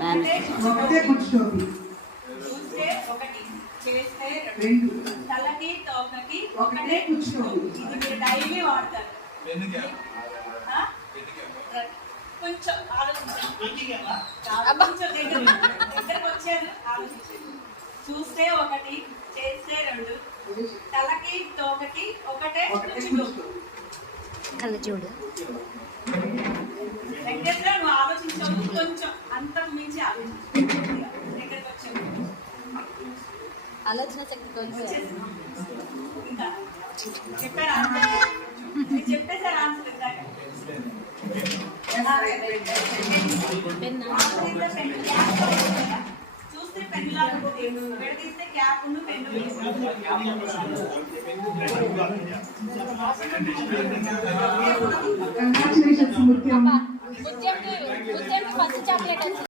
ఒకటే కూర్చోండి చూస్తే ఒకటి చేస్తే రెండు. తలకి తోకకి ఒకటే ఒకటే కూర్చోండి ఇది మీరు డైలీ వాడతారు? కొంచెం ఆలోచించండి. దగ్గరకు వచ్చారు ఆలోచించండి. చూస్తే ఒకటి చేస్తే రెండు. తలకి తోకకి ఒకటే కళ్ళజోడు వెంకటేశ్వర నువ్వు ఆలోచించవు కొంచెం. అంతకు మించి ఆలోచించు దగ్గరకు వచ్చావు ఆలోచన శక్తి. ఇంకా చెప్పారు? ఆన్సర్ చూస్తే విడదీస్తే క్యాప్ పెన్ను 今天没把这价格给。